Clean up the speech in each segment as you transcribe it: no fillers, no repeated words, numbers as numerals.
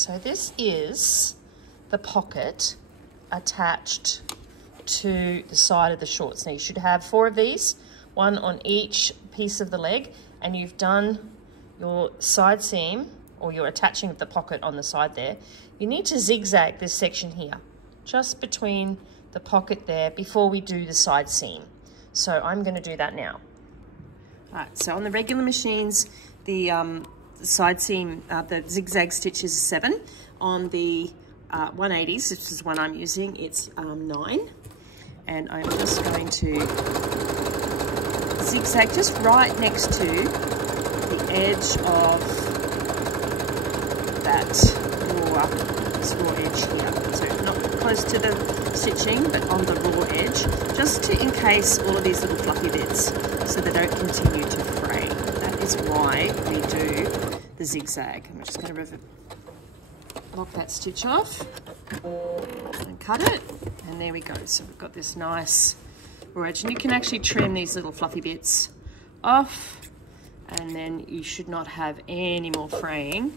so this is the pocket attached to the side of the shorts. Now you should have 4 of these, 1 on each piece of the leg, and you've done your side seam, or you're attaching the pocket on the side there. You need to zigzag this section here, just between the pocket there, before we do the side seam. So I'm going to do that now. All right, so on the regular machines, the side seam, the zigzag stitch is 7. On the 180s, which is the one I'm using, it's 9. And I'm just going to zigzag just right next to the edge of that raw edge here. So not close to the stitching, but on the raw edge, just to encase all of these little fluffy bits so they don't continue to fray. That is why we do the zigzag. I'm just going to lock that stitch off and cut it, and there we go. So we've got this nice raw edge, and you can actually trim these little fluffy bits off, and then you should not have any more fraying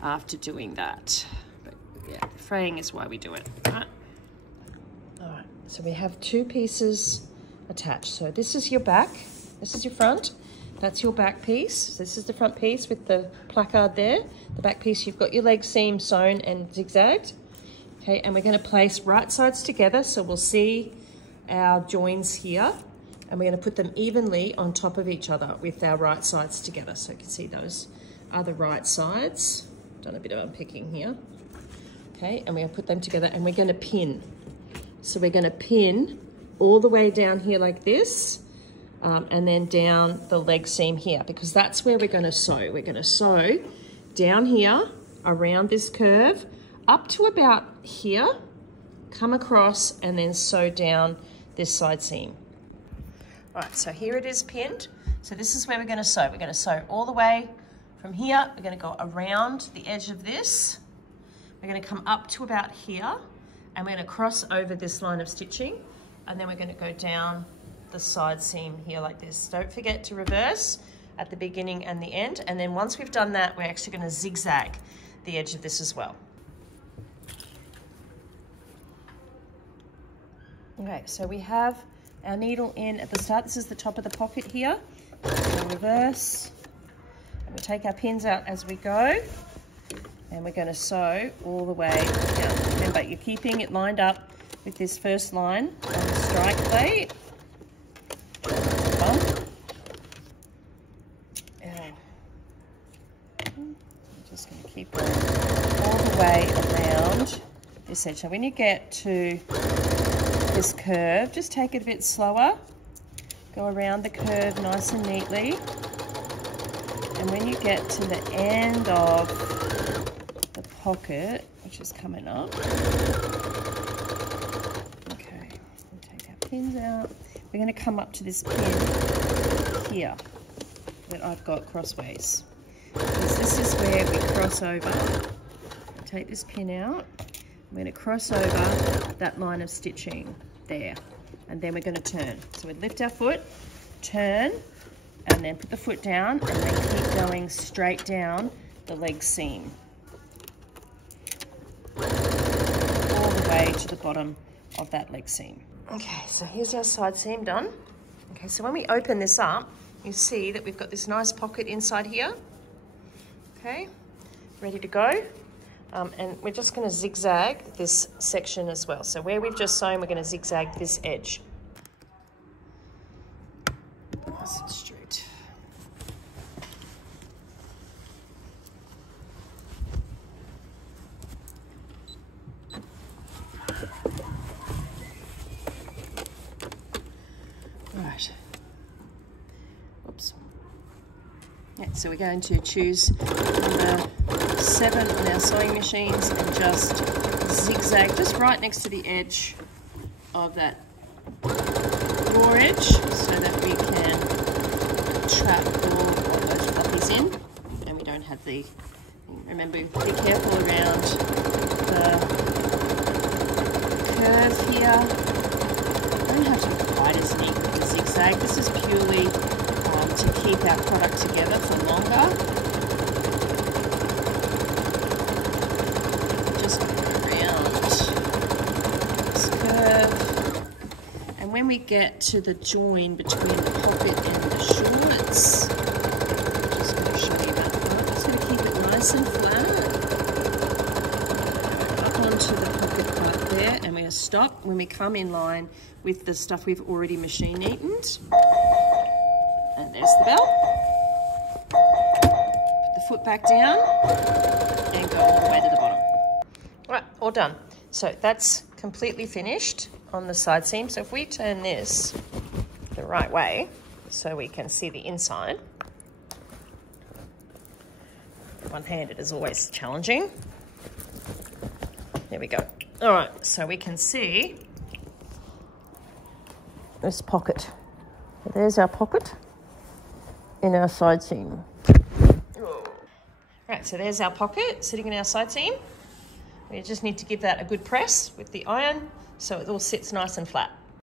after doing that. But yeah, fraying is why we do it. All right, so we have 2 pieces attached. So this is your back, this is your front, that's your back piece. So this is the front piece with the placard there. The back piece, you've got your leg seam sewn and zigzagged. Okay, and we're going to place right sides together, so we'll see our joins here, and we're going to put them evenly on top of each other with our right sides together. So you can see those are the right sides. Done a bit of unpicking here. Okay, and we're going to put them together, and we're going to pin. So we're going to pin all the way down here like this, and then down the leg seam here, because that's where we're going to sew. We're going to sew down here around this curve up to about here, come across, and then sew down this side seam. All right, so here it is pinned. So this is where we're going to sew. We're going to sew all the way from here. We're going to go around the edge of this. We're going to come up to about here, and we're going to cross over this line of stitching, and then we're going to go down the side seam here like this. Don't forget to reverse at the beginning and the end, and then once we've done that, we're actually going to zigzag the edge of this as well. Okay, so we have our needle in at the start. This is the top of the pocket here. We'll reverse, and we'll take our pins out as we go, and we're going to sew all the way down. Remember, you're keeping it lined up with this first line on the strike plate. I'm just going to keep going all the way around this edge. So when you get to this curve, just take it a bit slower. Go around the curve nice and neatly. And when you get to the end of the pocket, which is coming up, okay, we'll take our pins out. We're going to come up to this pin here that I've got crossways, because this is where we cross over. I'll take this pin out. I'm going to cross over that line of stitching there, and then we're going to turn. So we lift our foot, turn, and then put the foot down, and then keep going straight down the leg seam all the way to the bottom of that leg seam. Okay, so here's our side seam done. Okay, so when we open this up, you see that we've got this nice pocket inside here. Okay, ready to go. And we're just going to zigzag this section as well. So where we've just sewn, we're going to zigzag this edge. Nice and straight. Right. Oops. Yeah, so we're going to choose number 7 on our sewing machines and just zigzag just right next to the edge of that raw edge, so that we can trap all of those fluffies in, and we don't have the, remember, be careful around the curve here. You don't have to be quite as neat with the zigzag. This is purely to keep our product together for longer. just around this curve. And when we get to the join between the pocket and the shorts, I'm just going to show you that. I'm just going to keep it nice and flat. Up onto the pocket part there, and we're going to stop when we come in line with the stuff we've already machine neatened. And there's the belt. Put the foot back down and go all the way to the bottom. All right, all done. So that's completely finished on the side seam. So if we turn this the right way so we can see the inside. One-handed is always challenging. There we go. All right, so we can see this pocket. So there's our pocket in our side seam. Right, so there's our pocket sitting in our side seam. We just need to give that a good press with the iron so it all sits nice and flat.